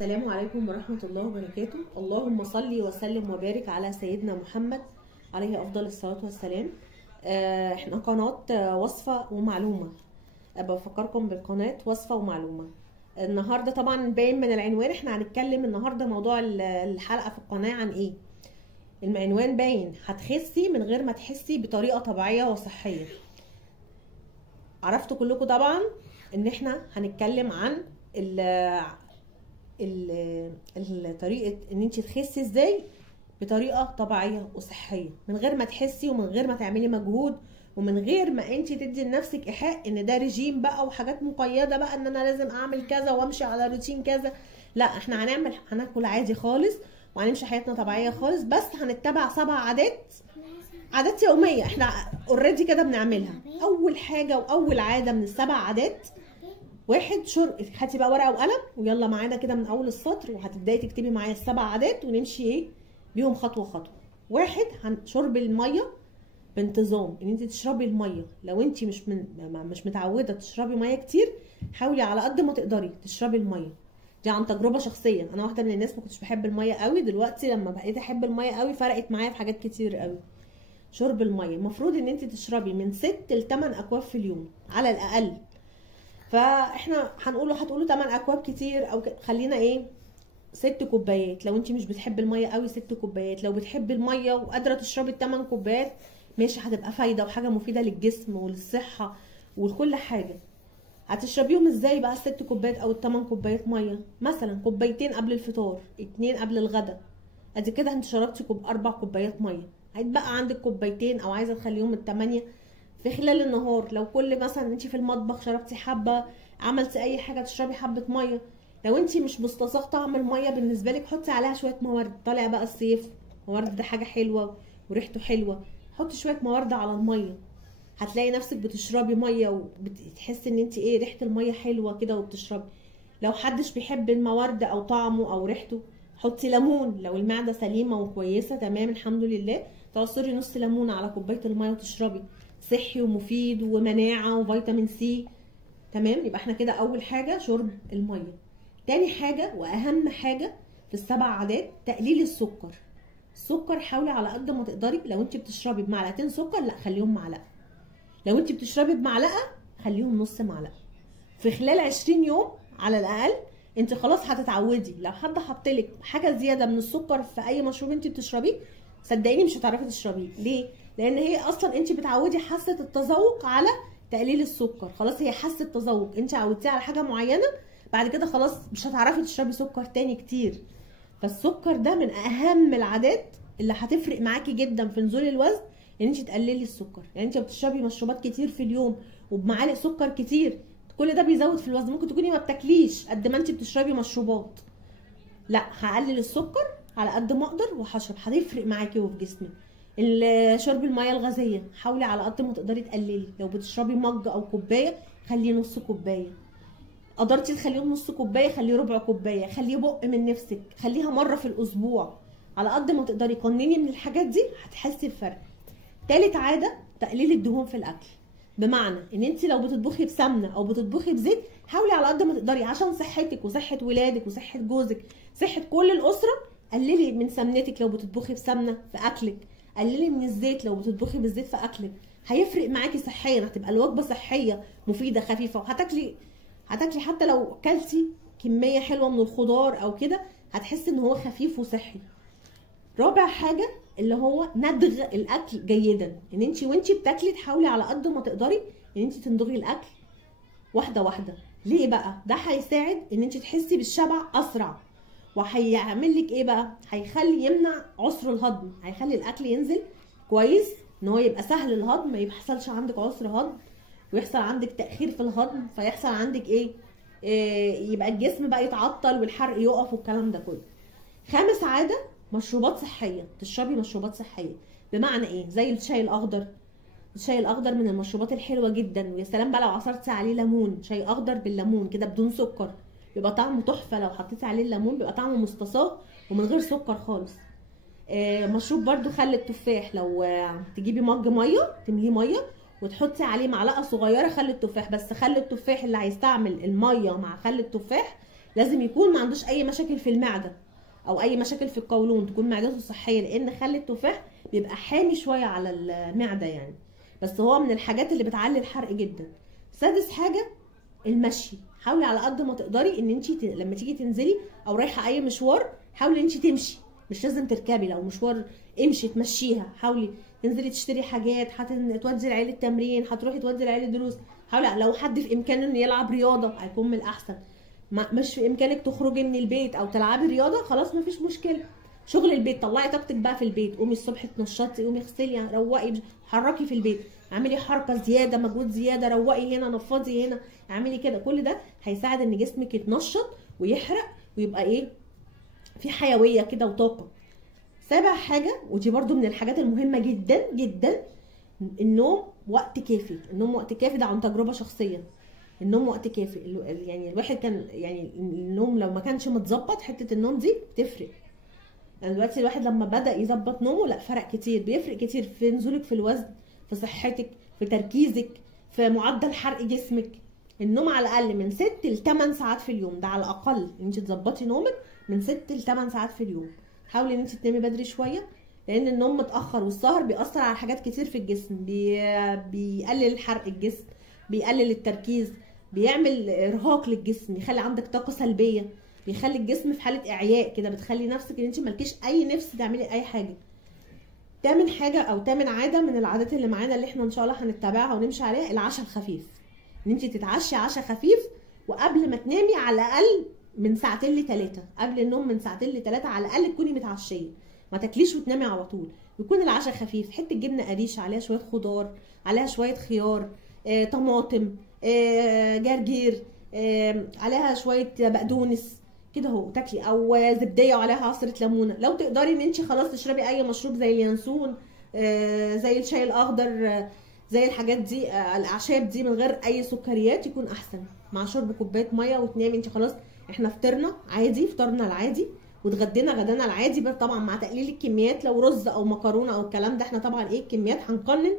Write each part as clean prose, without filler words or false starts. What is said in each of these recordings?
السلام عليكم ورحمة الله وبركاته. اللهم صل وسلم وبارك على سيدنا محمد عليه أفضل الصلاة والسلام. احنا قناة وصفة ومعلومة. بفكركم بالقناة وصفة ومعلومة. النهاردة طبعا باين من العنوان احنا هنتكلم النهاردة موضوع الحلقة في القناة عن ايه. العنوان باين، هتخسي من غير ما تحسي بطريقة طبيعية وصحية. عرفتوا كلكم طبعا ان احنا هنتكلم عن طريقه ان انت تخسي ازاي بطريقه طبيعيه وصحيه، من غير ما تحسي ومن غير ما تعملي مجهود ومن غير ما انت تدي لنفسك ايحاء ان ده رجيم بقى وحاجات مقيده بقى ان انا لازم اعمل كذا وامشي على روتين كذا. لا، احنا هناكل عادي خالص وهنمشي حياتنا طبيعيه خالص، بس هنتبع 7 عادات يوميه احنا اوريدي كده بنعملها. اول حاجه واول عاده من ال7 عادات، واحد شرب. هاتي بقى ورقه وقلم ويلا معانا كده من اول السطر، وهتبداي تكتبي معايا ال7 عادات ونمشي ايه بيهم خطوه خطوه. واحد، شرب الميه بانتظام، ان انت تشربي الميه. لو انت مش متعوده تشربي ميه كتير، حاولي على قد ما تقدري تشربي الميه. دي عن تجربه شخصيه، انا واحده من الناس ما كنتش بحب الميه قوي، دلوقتي لما بقيت احب الميه قوي فرقت معايا في حاجات كتير قوي. شرب الميه المفروض ان انت تشربي من 6 ل 8 اكواب في اليوم على الاقل. فاحنا هتقولوا 8 اكواب كتير او خلينا ايه 6 كوبايات. لو انت مش بتحبي الميه قوي 6 كوبايات. لو بتحبي الميه وقادره تشربي 8 كوبايات ماشي، هتبقى فايده وحاجه مفيده للجسم وللصحه ولكل حاجه. هتشربيهم ازاي بقى ال6 كوبايات او ال8 كوبايات ميه؟ مثلا كوبايتين قبل الفطار، 2 قبل الغداء، ادي كده انت شربتي 4 كوبايات ميه. هيتبقى عندك كوبايتين او عايزه تخليهم ال8 في خلال النهار. لو كل مثلا انت في المطبخ شربتي حبه، عملتي اي حاجه تشربي حبه ميه. لو انت مش مستصاغه طعم الميه بالنسبه لك، حطي عليها شويه موارد. طالع بقى الصيف، موارد ده حاجه حلوه وريحته حلوه، حطي شويه موارد على الميه. هتلاقي نفسك بتشربي ميه وبتحسي ان انت ايه ريحه الميه حلوه كده وبتشربي. لو حدش بيحب الموارد او طعمه او ريحته، حطي ليمون. لو المعده سليمه وكويسه تمام الحمد لله، تعصري نص ليمونه على كوبايه الميه وتشربي. صحي ومفيد ومناعه وفيتامين سي. تمام، يبقى احنا كده اول حاجه شرب الميه. تاني حاجه واهم حاجه في ال7 عادات، تقليل السكر. السكر حاولي على قد ما تقدري. لو انت بتشربي بمعلقتين سكر، لا خليهم معلقه. لو انت بتشربي بمعلقه خليهم نص معلقه. في خلال 20 يوم على الاقل انت خلاص هتتعودي. لو حد حطلك حاجه زياده من السكر في اي مشروب انت بتشربيه، صدقيني مش هتعرفي تشربيه. ليه؟ لان هي اصلا انت بتعودي حاسه التذوق على تقليل السكر. خلاص هي حاسه التذوق، انت عودتيها على حاجه معينه، بعد كده خلاص مش هتعرفي تشربي سكر تاني كتير. فالسكر ده من اهم العادات اللي هتفرق معاكي جدا في نزول الوزن، ان انت تقللي السكر. يعني انت بتشربي مشروبات كتير في اليوم وبمعالق سكر كتير، كل ده بيزود في الوزن. ممكن تكوني ما بتاكليش قد ما انت بتشربي مشروبات. لا، هقلل السكر على قد ما اقدر وهشرب، هتفرق معاكي وفي جسمك. شرب الميه الغازيه حاولي على قد ما تقدري تقللي. لو بتشربي مج او كوبايه خليه نص كوبايه. قدرتي تخليهم نص كوبايه خليه ربع كوبايه. خليه بق من نفسك، خليها مره في الاسبوع على قد ما تقدري. قنني من الحاجات دي هتحسي بفرق. تالت عاده تقليل الدهون في الاكل. بمعنى ان انت لو بتطبخي بسمنه او بتطبخي بزيت، حاولي على قد ما تقدري عشان صحتك وصحه ولادك وصحه جوزك، صحه كل الاسره. قللي من سمنتك لو بتطبخي بسمنه في اكلك، قللي من الزيت لو بتطبخي بالزيت في اكلك. هيفرق معاكي صحيا، هتبقى الوجبه صحيه مفيده خفيفه، وهتاكلي حتى لو كلتي كميه حلوه من الخضار او كده هتحسي ان هو خفيف وصحي. رابع حاجه اللي هو ندغ الاكل جيدا، ان انت وانت بتاكلي تحاولي على قد ما تقدري ان انت تندغي الاكل واحده واحده. ليه بقى؟ ده هيساعد ان انت تحسي بالشبع اسرع، وهيعمل لك ايه بقى؟ يمنع عسر الهضم، هيخلي الاكل ينزل كويس، ان هو يبقى سهل الهضم، ما يحصلش عندك عسر هضم ويحصل عندك تاخير في الهضم، فيحصل عندك ايه يبقى الجسم بقى يتعطل والحرق يقف والكلام ده كله. خامس عاده مشروبات صحيه. تشربي مشروبات صحيه بمعنى ايه؟ زي الشاي الاخضر. الشاي الاخضر من المشروبات الحلوه جدا، ويا سلام بقى لو عصرتي عليه ليمون. شاي اخضر بالليمون كده بدون سكر بيبقى طعمه تحفه. لو حطيتي عليه الليمون بيبقى طعمه مستصاغ ومن غير سكر خالص. مشروب برده خل التفاح. لو تجيبي مج ميه تمليه ميه وتحطي عليه معلقه صغيره خل التفاح، بس خل التفاح اللي هيستعمل الميه مع خل التفاح لازم يكون ما عندوش اي مشاكل في المعده او اي مشاكل في القولون، تكون معدته صحيه، لان خل التفاح بيبقى حامي شويه على المعده يعني، بس هو من الحاجات اللي بتعلي الحرق جدا. سادس حاجه المشي. حاولي على قد ما تقدري ان انت لما تيجي تنزلي او رايحه اي مشوار، حاولي ان انت تمشي، مش لازم تركبي. لو مشوار امشي تمشيها، حاولي تنزلي تشتري حاجات، هتودي العيال التمرين، هتروحي تودي العيال الدروس، حاولي لو حد في امكانه انه يلعب رياضه هيكون من الاحسن. مش في امكانك تخرجي من البيت او تلعبي رياضه، خلاص مفيش مشكله. شغل البيت طلعي طاقتك بقى في البيت، قومي الصبح تنشطي، قومي اغسلي، روقي، حركي في البيت، اعملي حركه زياده، مجهود زياده، روقي هنا، نفضي هنا، اعملي كده. كل ده هيساعد ان جسمك يتنشط ويحرق ويبقى ايه، في حيويه كده وطاقه. سابع حاجه، ودي برده من الحاجات المهمه جدا جدا، النوم وقت كافي. النوم وقت كافي ده عن تجربه شخصيه. النوم وقت كافي، يعني الواحد كان يعني النوم لو ما كانش متظبط، حته النوم دي بتفرق. يعني دلوقتي الواحد لما بدأ يظبط نومه، لا فرق كتير، بيفرق كتير في نزولك في الوزن، في صحتك، في تركيزك، في معدل حرق جسمك. النوم على الاقل من 6 ل 8 ساعات في اليوم، ده على الاقل ان انت تظبطي نومك من 6 ل 8 ساعات في اليوم. حاولي ان انت تنامي بدري شويه، لان النوم متاخر والسهر بيأثر على حاجات كتير في الجسم، بيقلل حرق الجسم، بيقلل التركيز، بيعمل ارهاق للجسم، يخلي عندك طاقه سلبيه، بيخلي الجسم في حاله اعياء كده، بتخلي نفسك ان انت مالكيش اي نفس تعملي اي حاجه. تامن حاجه او تامن عاده من العادات اللي معانا اللي احنا ان شاء الله هنتبعها ونمشي عليها، العشاء الخفيف. ان انت تتعشي عشاء خفيف، وقبل ما تنامي على الاقل من 2 ل 3، قبل النوم من 2 ل 3 على الاقل تكوني متعشيه، ما تاكليش وتنامي على طول. يكون العشاء خفيف، حته جبنه قريش، عليها شويه خضار، عليها شويه خيار، طماطم، جرجير، عليها شويه بقدونس كده اهو تاكلي، او زبديه وعليها عصره ليمونه. لو تقدري ان انت خلاص تشربي اي مشروب زي اليانسون، زي الشاي الاخضر، زي الحاجات دي، الاعشاب دي من غير اي سكريات، يكون احسن مع شرب كوبايه ميه وتنامي. انت خلاص احنا فطرنا عادي، فطرنا العادي، واتغدينا غدانا العادي، بس طبعا مع تقليل الكميات. لو رز او مكرونه او الكلام ده، احنا طبعا ايه الكميات هنقنن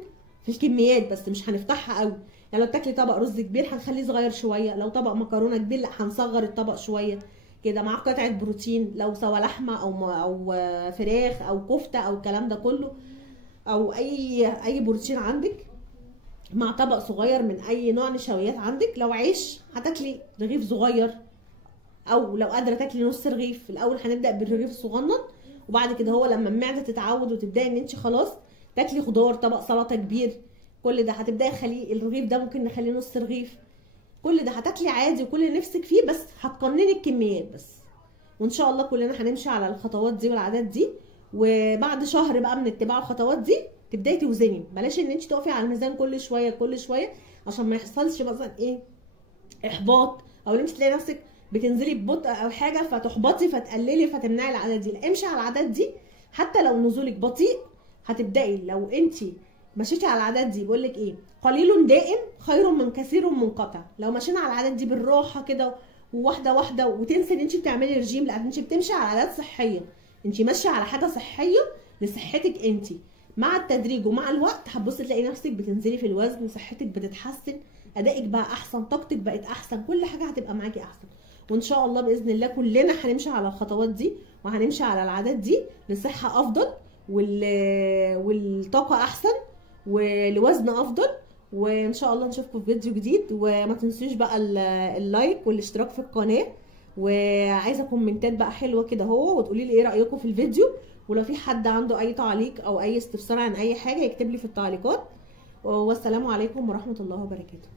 في الكميات، بس مش هنفتحها قوي. يعني لو بتاكلي طبق رز كبير هنخليه صغير شويه، لو طبق مكرونه كبير لا هنصغر الطبق شويه كده، مع قطعه بروتين، لو سواء لحمه او فراخ او كفته او الكلام ده كله، او اي بروتين عندك، مع طبق صغير من اي نوع نشويات عندك. لو عيش هتاكلي رغيف صغير، او لو قادره تاكلي نص رغيف. الاول هنبدا بالرغيف الصغنن، وبعد كده هو لما المعده تتعود وتبداي ان انت خلاص تاكلي خضار، طبق سلطه كبير، كل ده هتبداي تخليه الرغيف ده ممكن نخليه نص رغيف. كل ده هتاكلي عادي وكل اللي نفسك فيه، بس هتقنني الكميات بس. وان شاء الله كلنا هنمشي على الخطوات دي والعادات دي، وبعد شهر بقى من اتباع الخطوات دي تبداي توزني. بلاش ان انت تقفي على الميزان كل شويه كل شويه، عشان ما يحصلش مثلا ايه احباط، او ان انت تلاقي نفسك بتنزلي ببطء او حاجه فتحبطي فتقللي فتمنعي العادات دي. لا، امشي على العادات دي حتى لو نزولك بطيء هتبداي. لو انت مشيتي على العادات دي، بقول لك ايه، قليل دائم خير من كثير منقطع. لو مشينا على العادات دي بالراحه كده وواحده واحده، وتنسي ان انت بتعملي رجيم، لا انت بتمشي على عادات صحيه، انت ماشيه على حاجه صحيه لصحتك انت. مع التدريج ومع الوقت هتبصي تلاقي نفسك بتنزلي في الوزن، صحتك بتتحسن، ادائك بقى احسن، طاقتك بقت احسن، كل حاجه هتبقى معاكي احسن. وان شاء الله باذن الله كلنا هنمشي على الخطوات دي، وهنمشي على العادات دي لصحه افضل، والطاقه احسن، ولوزن افضل. وان شاء الله نشوفكم في فيديو جديد. وما تنسوش بقى اللايك والاشتراك في القناه، وعايزه كومنتات بقى حلوه كده اهو، وتقولي لي ايه رايكم في الفيديو. ولو في حد عنده اي تعليق او اي استفسار عن اي حاجه يكتب لي في التعليقات. والسلام عليكم ورحمه الله وبركاته.